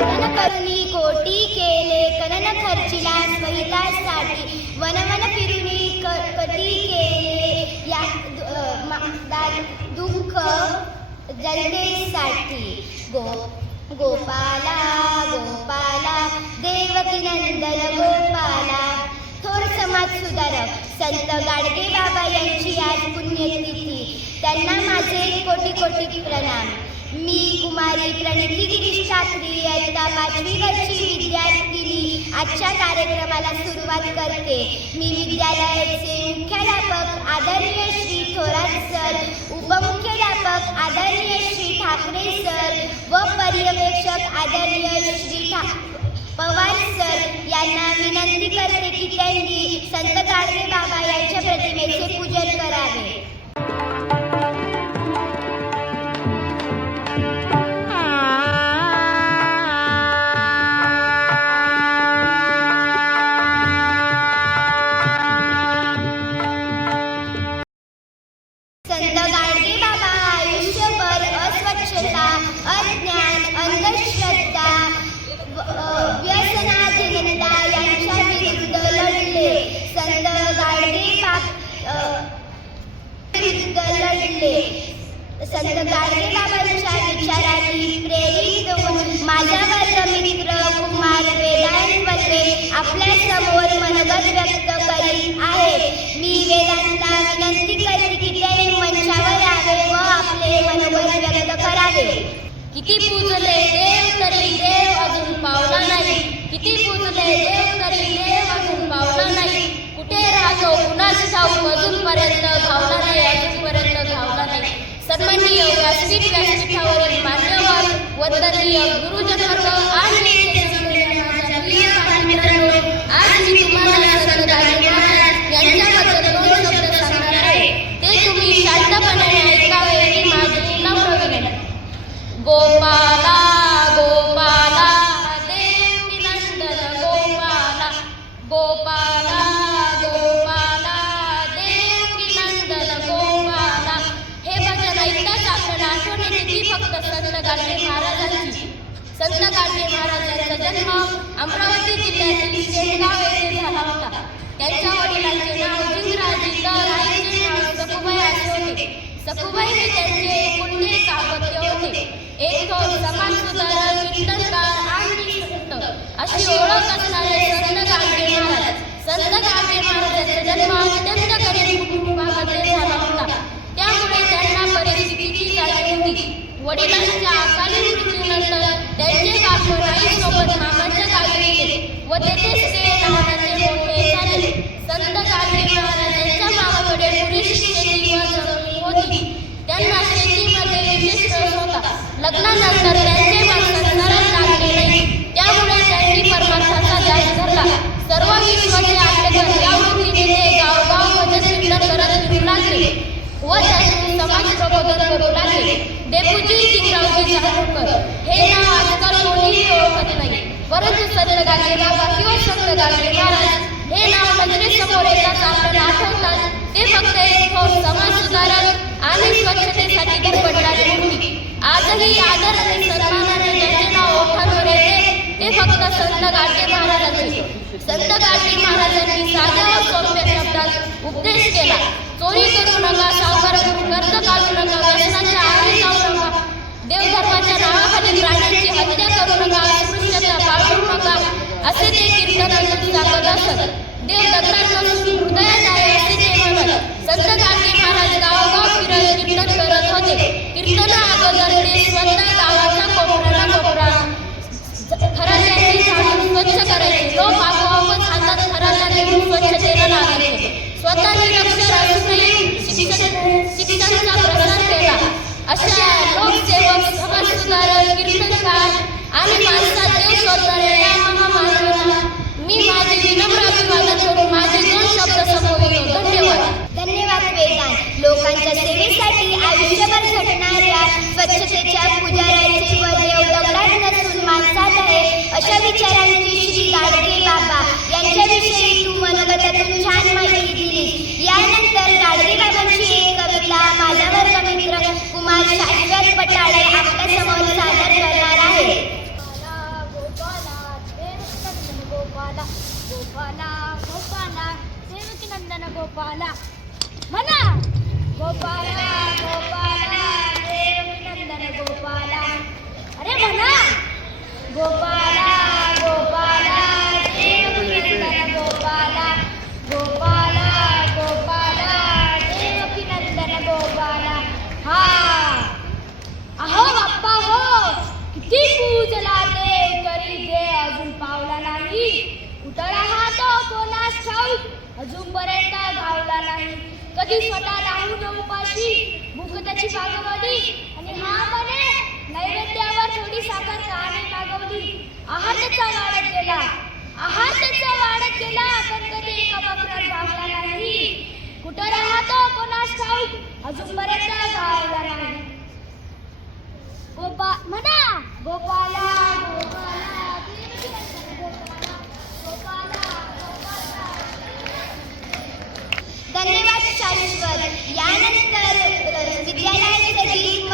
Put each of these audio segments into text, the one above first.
One करुणी कोटी केले कनन खर्चिला स्वहितासाठी वन वन फिरुनी कटी केले या दु- मा- दा- दुःख जनतेसाठी. गो गोपाला गोपाला देवकी नंदन गोपाला. थोर समाज सुधारक संत गाडगे बाबा यांची आज पुण्यतिथी. त्यांना माझे कोटी कोटी प्रणाम. मी कुमारी प्रणिती शास्त्री ठाकरे पाचवी वर्षी विद्यार्थिनी. आजच्या कार्यक्रमाला सुरुवात करते. मी विद्यालयाचे मुख्याध्यापक आदरणीय श्री थोरात सर उपमुख्याध्यापक आदरणीय श्री ठाकरे सर व पर्यवेक्षक आदरणीय श्री ठा पवार सर यांना विनंती करते की त्यांनी संत गाडगे बाबा यांच्या प्रतिमेचे पूजन करावे. संत गाडगेबाबांच्या विचारांनी प्रेरित होऊन माझ्या वर्ग मित्र कुमार वेदांत वल्ले आपल्यासमोर मनोगत व्यक्त करीत आहे मी वेदांतला विनंती करते की ते मंचावर आले व आपले मनोगत व्यक्त करावे किती पूजले देव तरी देव अजून पावला नाही. किती पूजले देव तरी देव अजून पावला नाही. कुठे राहतो? कुणाच ठाऊक अजूनपर्यंत? ಸ್ಮರಣೀಯ ವ್ಯಾಸಪೀಠ ವ್ಯಾಸಪೀಠ ಅವರಿಗೆ ಮಾನ್ಯವಾದ ವಂದನೀಯ ಗುರುಜನರು ಆಡಳಿತ संत गाडगे महाराजांचा जन्म अमरावती जिल्ह्यातील शेगाव येथे झाला होता. त्यांच्या वडिलांचे नाव जिंगराजे तर आईचे नाव सखुबाई असे होते. सखुबाई हे त्यांचे पुण्य कापत्य होते. एक थोर समाज सुधारक कीर्तनकार आणि संत. अशी ओळख असणारे संत गाडगे महाराज. संत गाडगे महाराजांचा जन्म अत्यंत गरीब कुटुंबामध्ये झाला होता. त्यामुळे त्यांना परिस्थितीची जाणीव होती. वडिलांच्या आकार व तेथेच ते लहानाचे मोठे झाले संत गाडगे महाराजांच्या मामाकडे पुरेशी शेती व जमीन होती त्यांना शेतीमध्ये विशेष रस होता लग्नानंतर त्यांचे मन संसारात लागले नाही त्यामुळे त्यांनी परमार्थाचा ध्यास धरला सर्व विश्वाचे आपले घर या वृत्तीने ते गावगाव भजन करत फिरू लागले व त्यांनी समाज प्रबोधन करू लागले डेपुटी जिंगरावजी जाधवकर हे नाव आजकाल कोणीही ओळखत नाही. परंतु संत गाडगे बाबा किंवा संत गाडगे महाराज हे नाव मंदिर समोर येताच आपल्याला आठवतात. ते फक्त एक थोर समाज सुधारक आणि स्वच्छतेसाठी धडपडणारी होती आजही आदर आणि सन्मानाने ज्याचे नाव ओठांवर येते ते फक्त संत गाडगे महाराजांचे. संत गाडगे महाराजांनी साध्या व सौम्य शब्दात उपदेश केला. चोरी करू नका सावकार कर्ज काढू नका व्यसनाच्या आधी जाऊ नका. देवधर्माच्या नावाखाली प्राण्यांची हत्या करू नका ते कीर्तनातून असत देव दगडात नसून हृदयात आहे असे ते म्हणत संत गाडगे महाराज गावोगाव फिरत कीर्तन करत होते. अगोदर ते स्वतः गावाचा कोपरा कोपरा खराट्याची झाडून स्वच्छ करायचे. लोक आपोआपच हातात खराटा घेऊन स्वच्छतेला लागायचे. स्वतः निरक्षर असूनही शिक्षण शिक्षणाचा प्रसार केला. अशा लोकसेवक समाजसुधारक कीर्तनकार आणि माणसात देव शोधणाऱ्या या महामानवांना मी माझे विनम्र अभिवादन करून माझे दोन शब्द संपवितो. धन्यवाद. धन्यवाद वेदांत. लोकांच्या सेवेसाठी आयुष्यभर झटणाऱ्या स्वच्छतेच्या पुजाऱ्याचे व देव दगडात नसून माणसात आहे अशा विचारांची श्री गाडगे बाबा यांच्याविषयी तू मनोगतातून छान माहिती दिली यानंतर गाडगे बाबांची एक कविता माझा वर्ग मित्र कुमार शाश्वत पटाळे आपल्यासमोर सादर करणार आहे नंदन गोपाला म्हणा गोपाला गोपाला देवकी नंदन गोपाला अरे म्हणा गोपाला गोपाला देवकी नंदन गोपाला गोपाला गोपाला देवकी नंदन गोपाला हा अहो बाप्पा हो किती पूजला देव तरी देव अजून पावला नाही कुठं राहतो कोणास अजूनपर्यंत गावला नाही. कधी स्वतः राहून उपाशी भूक त्याची भागवली. आणि हा म्हणे नैवेद्यावर थोडी साखर काने मागवली आहार त्याचा वाढत गेला आहार त्याचा वाढत गेला पण कधी एका बकरात भागला नाही. कुठं राहतो? कोणास ठाऊक? अजूनपर्यंत गावला नाही. गोपा म्हणा. गोपाला गोपाला गोपाला धन्यवाद शाश्वत यानंतर विद्यालयाची विद्यालयाचे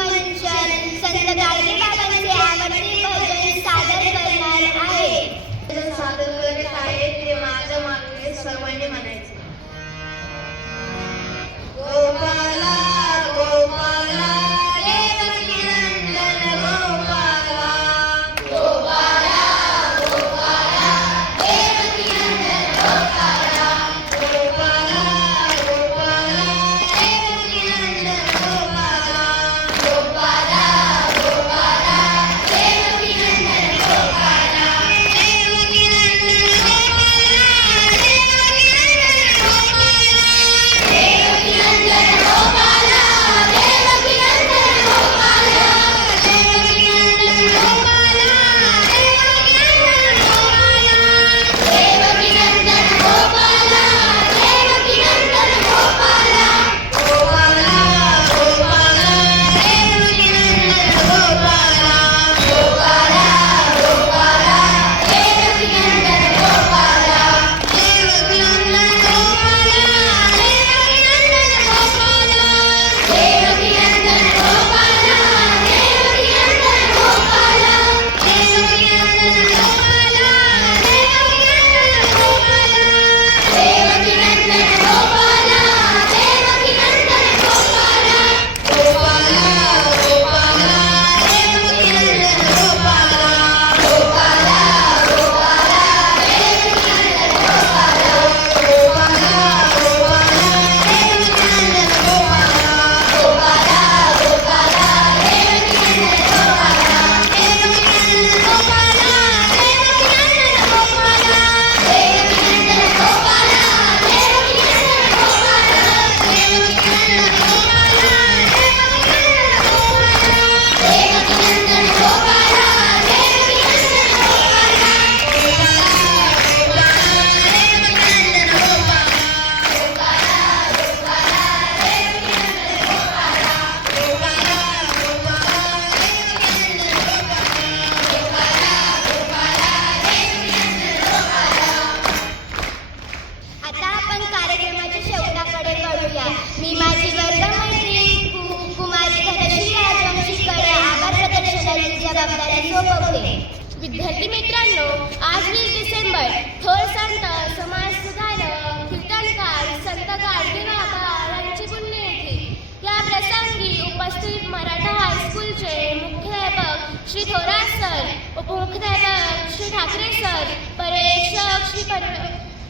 मित्रांनो आज वीस डिसेंबर थोर संत समाज सुधारक कीर्तनकार संत गाडगे बाबा यांची पुण्यतिथी या प्रसंगी उपस्थित मराठा हायस्कूलचे मुख्याध्यापक श्री थोरात सर उपमुख्याध्यापक श्री ठाकरे सर पर्यवेक्षक श्री पर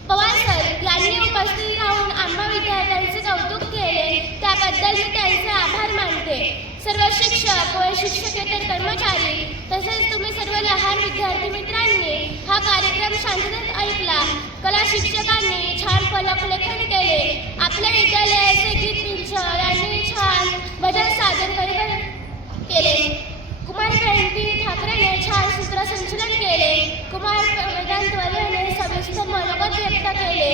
पवार सर यांनी उपस्थित राहून आम्हा विद्यार्थ्यांचे कौतुक केले. त्याबद्दल मी त्यांचे आभार मानते. सर्व शिक्षक व शिक्षकेतर कर्मचारी तसेच तुम्ही सर्व लहान विद्यार्थी मित्रांनी हा कार्यक्रम शांततेत ऐकला. कला शिक्षकांनी छान फलकलेखन केले. आपल्या विद्यालयाचे गीत पिंचर यांनी छान भजन सादर केले. कुमार जयंती ठाकरेने छान सूत्रसंचलन केले. कुमार वेदांत वर्याने सविस्तर मनोगत व्यक्त केले.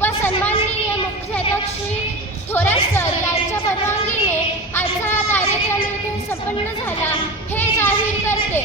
व सन्माननीय मुख्याध्यक्ष श्री थोरात सर यांच्या परवानगीने आजचा हा कार्यक्रम संपन्न झाला. हे जाहीर करते.